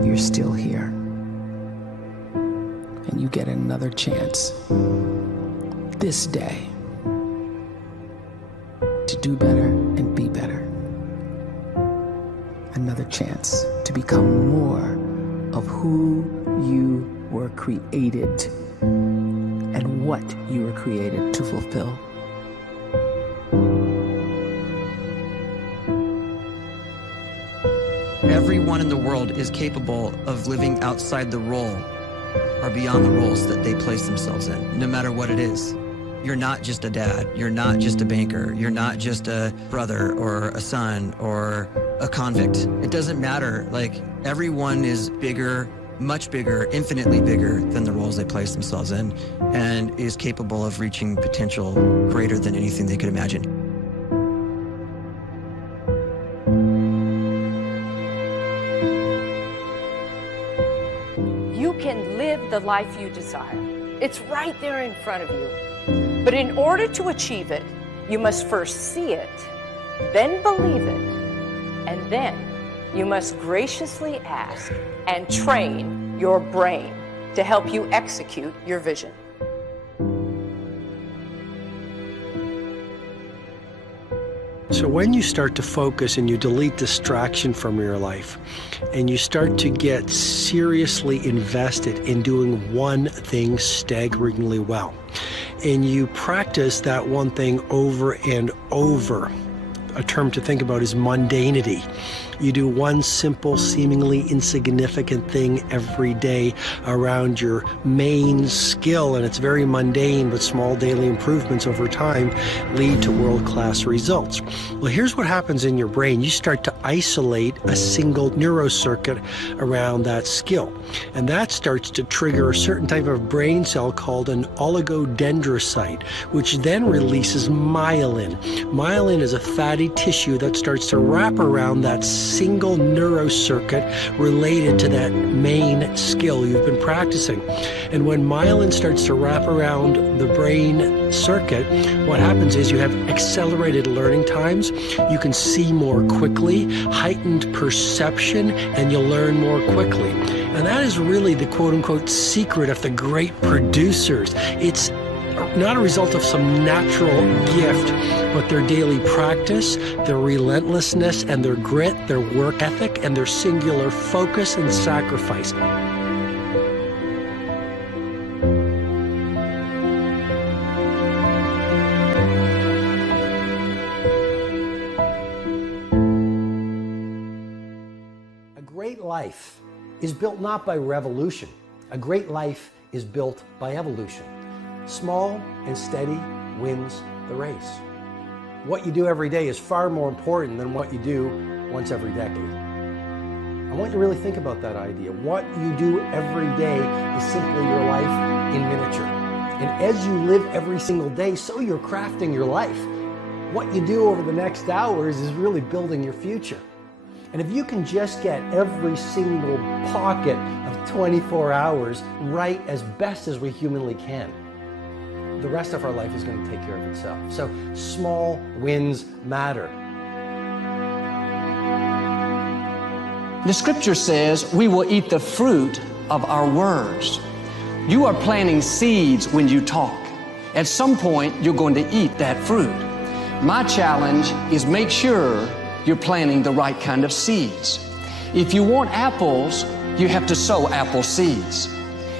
you're still here. And you get another chance this day to do better and be better. Another chance to become more of who you were created and what you were created to fulfill. Everyone in the world is capable of living outside the role or beyond the roles that they place themselves in, no matter what it is. You're not just a dad, you're not just a banker, you're not just a brother or a son or a convict. It doesn't matter. Like, everyone is bigger, much bigger, infinitely bigger than the roles they place themselves in, and is capable of reaching potential greater than anything they could imagine. You can live the life you desire. It's right there in front of you. But in order to achieve it, you must first see it, then believe it, and then you must graciously ask and train your brain to help you execute your vision. So when you start to focus and you delete distraction from your life, and you start to get seriously invested in doing one thing staggeringly well, and you practice that one thing over and over, a term to think about is mundanity. You do one simple, seemingly insignificant thing every day around your main skill, and it's very mundane, but small daily improvements over time lead to world-class results. Well, here's what happens in your brain. You start to isolate a single neurocircuit around that skill, and that starts to trigger a certain type of brain cell called an oligodendrocyte, which then releases myelin. Myelin is a fatty tissue that starts to wrap around that single neurocircuit related to that main skill you've been practicing. And when myelin starts to wrap around the brain circuit, what happens is you have accelerated learning times, you can see more quickly, heightened perception, and you'll learn more quickly. And that is really the quote-unquote secret of the great producers. It's not a result of some natural gift, but their daily practice, their relentlessness and their grit, their work ethic, and their singular focus and sacrifice. A great life is built not by revolution. A great life is built by evolution. Small and steady wins the race. What you do every day is far more important than what you do once every decade. I want you to really think about that idea. What you do every day is simply your life in miniature. And as you live every single day, so you're crafting your life. What you do over the next hours is really building your future. And if you can just get every single pocket of 24 hours right as best as we humanly can, the rest of our life is going to take care of itself. So small wins matter. The scripture says we will eat the fruit of our words. You are planting seeds when you talk. At some point, you're going to eat that fruit. My challenge is make sure you're planting the right kind of seeds. If you want apples, you have to sow apple seeds.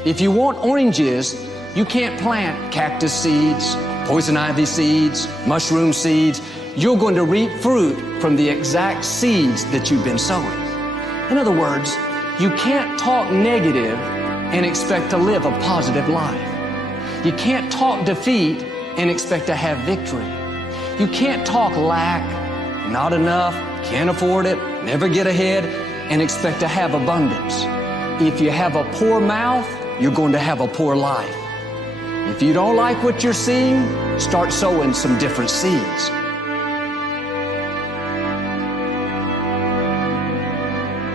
If you want oranges, you can't plant cactus seeds, poison ivy seeds, mushroom seeds. You're going to reap fruit from the exact seeds that you've been sowing. In other words, you can't talk negative and expect to live a positive life. You can't talk defeat and expect to have victory. You can't talk lack, not enough, can't afford it, never get ahead, and expect to have abundance. If you have a poor mouth, you're going to have a poor life. If you don't like what you're seeing, start sowing some different seeds.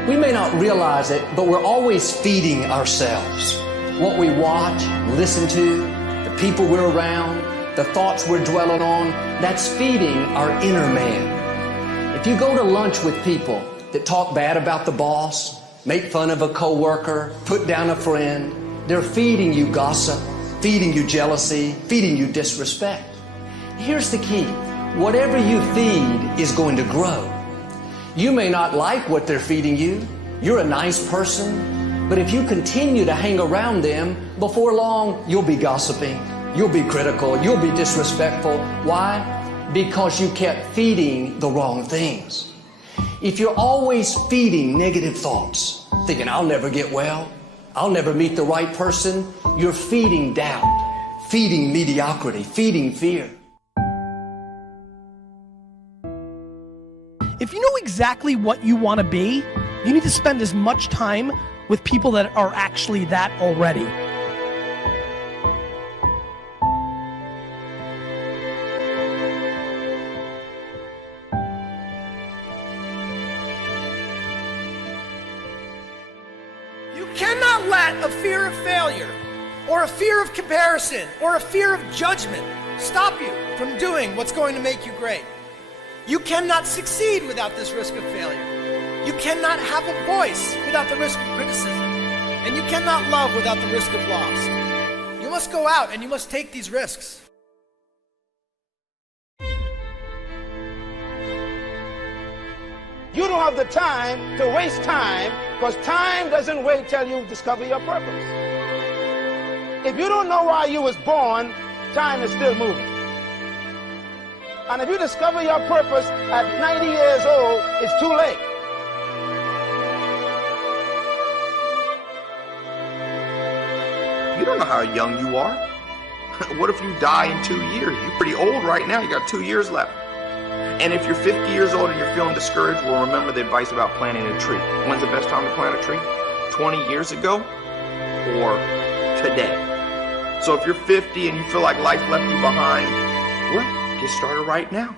We may not realize it, but we're always feeding ourselves. What we watch, listen to, the people we're around, the thoughts we're dwelling on, that's feeding our inner man. If you go to lunch with people that talk bad about the boss, make fun of a coworker, put down a friend. They're feeding you gossip, feeding you jealousy, feeding you disrespect. Here's the key. Whatever you feed is going to grow. You may not like what they're feeding you. You're a nice person. But if you continue to hang around them, before long, you'll be gossiping. You'll be critical. You'll be disrespectful. Why? Because you kept feeding the wrong things. If you're always feeding negative thoughts, thinking, I'll never get well, I'll never meet the right person, you're feeding doubt, feeding mediocrity, feeding fear. If you know exactly what you want to be, you need to spend as much time with people that are actually that already. You cannot let a fear of failure, or a fear of comparison, or a fear of judgment stop you from doing what's going to make you great. You cannot succeed without this risk of failure. You cannot have a voice without the risk of criticism. And you cannot love without the risk of loss. You must go out and you must take these risks. You don't have the time to waste time, because time doesn't wait till you discover your purpose. If you don't know why you was born, time is still moving. And if you discover your purpose at 90 years old, it's too late. You don't know how young you are. What if you die in 2 years? You're pretty old right now. You got 2 years left. And if you're 50 years old and you're feeling discouraged, well, remember the advice about planting a tree. When's the best time to plant a tree? 20 years ago or today? So if you're 50 and you feel like life left you behind, well, get started right now.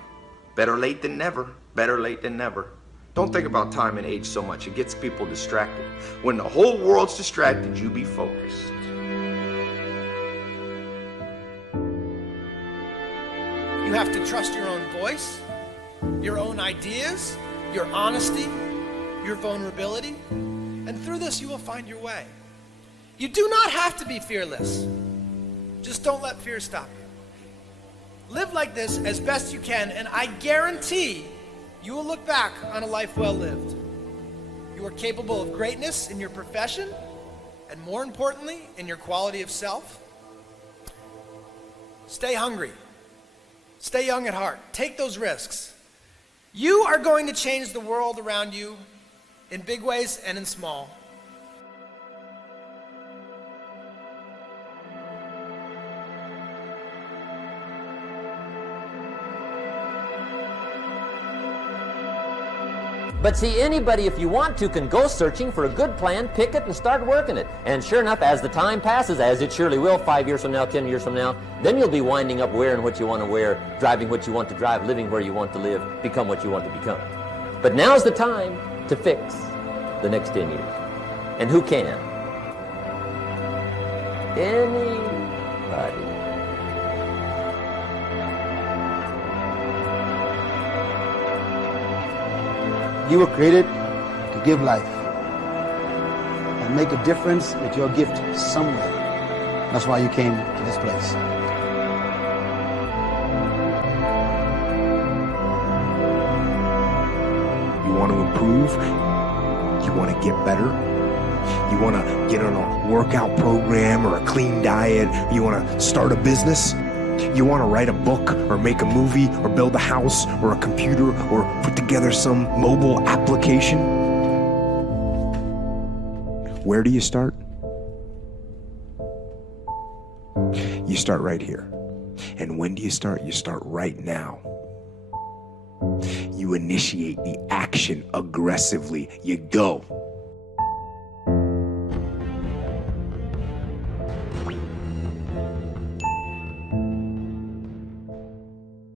Better late than never. Better late than never. Don't think about time and age so much. It gets people distracted. When the whole world's distracted, you be focused. You have to trust your own voice, your own ideas, your honesty, your vulnerability, and through this you will find your way. You do not have to be fearless. Just don't let fear stop you. Live like this as best you can, and I guarantee you will look back on a life well lived. You are capable of greatness in your profession, and more importantly, in your quality of self. Stay hungry. Stay young at heart. Take those risks. You are going to change the world around you in big ways and in small. But see, anybody, if you want to, can go searching for a good plan, pick it, and start working it. And sure enough, as the time passes, as it surely will 5 years from now, 10 years from now, then you'll be winding up wearing what you want to wear, driving what you want to drive, living where you want to live, become what you want to become. But now's the time to fix the next 10 years. And who can? Anybody. You were created to give life and make a difference with your gift somewhere. That's why you came to this place. You want to improve? You want to get better? You want to get on a workout program or a clean diet? You want to start a business? You want to write a book or make a movie or build a house or a computer or put together some mobile application? Where do you start? You start right here. And when do you start? You start right now. You initiate the action aggressively. You go.